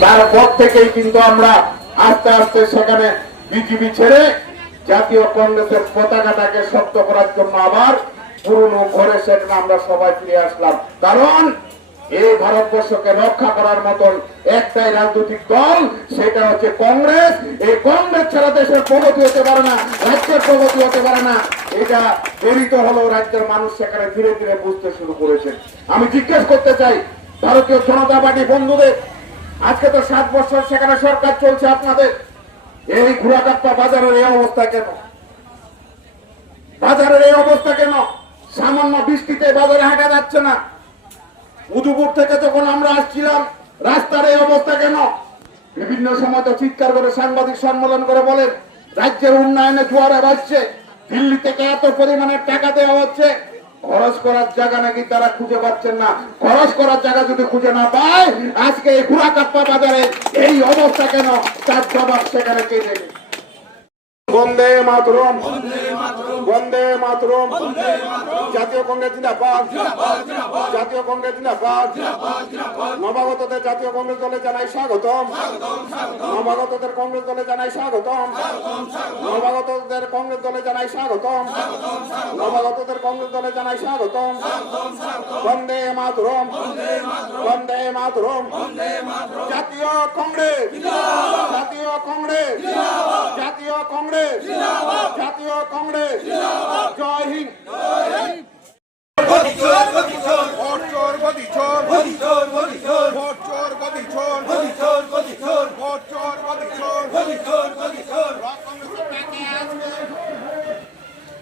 তারপর থেকেই কিন্তু আমরা আস্তে আস্তে সেখানে বিজেপি ছেড়ে জাতীয় কংগ্রেসের পতাকাটাকে শক্ত করার জন্য আবার পুরনো ঘরে সেখানে আমরা সবাই ফিরে আসলাম। কারণ এই ভারতবর্ষকে রক্ষা করার মতন একটাই রাজনৈতিক দল, সেটা হচ্ছে কংগ্রেস। এই কংগ্রেস ছাড়া দেশের প্রগতি হতে পারে না, রাজ্যের প্রগতি হতে পারে না। এটা দেরিত হলেও রাজ্যের মানুষ সেখানে ধীরে ধীরে বুঝতে শুরু করেছে। আমি জিজ্ঞেস করতে চাই, ভারতীয় জনতা পার্টি বন্ধুদের আজকে তো সাত বছর সেখানে সরকার চলছে আপনাদের। এই ঘোড়াকাপ্পা বাজারের এই অবস্থা কেন? বাজারের এই অবস্থা কেন? সামান্য বৃষ্টিতে বাজারে হাঁটা যাচ্ছে না। উদুপুর থেকে যখন আমরা আসছিলাম, রাস্তার এই অবস্থা কেন? বিভিন্ন সময় তো চিৎকার করে সাংবাদিক সম্মেলন করে বলেন, রাজ্যের উন্নয়নে জোয়ারে বাড়ছে দিল্লি থেকে এত পরিমাণে টাকা দেওয়া হচ্ছে। খরচ করার জায়গা নাকি তারা খুঁজে পাচ্ছেন না। খরচ করার জায়গা যদি খুঁজে না পায়, আজকে এই ঘোড়াকাপ্পা বাজারে এই অবস্থা কেন? তার জবাব সেখানে কে দেবে বন্দে মাতরম। বন্দে মাতরম। জাতীয় কংগ্রেস জিন্দাবাদ। জাতীয় কংগ্রেস জিন্দাবাদ। নবাগতদের জাতীয় কংগ্রেস দলে জানাই স্বাগতম। নবাগতদের কংগ্রেস দলে জানাই স্বাগতম। নবাগতদের কংগ্রেস দলে জানাই স্বাগতম। নবাগতদের কংগ্রেস দলে জানাই স্বাগতম। বন্দে মাতরম। বন্দে মাতরম। জাতীয় কংগ্রেস। গদি চোর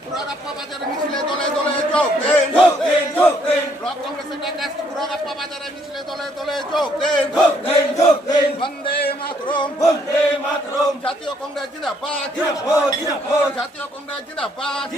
পুরাগাপ্পা বাজারে মিছিলে দলে দলে যোগ দেন। যোগ দেন যোগ দেন। ব্লক কংগ্রেসের নেতা পুরাগাপ্পা বাজারে জিন্দাবাদ জাতীয় কংগ্রেস জিন্দাবাদ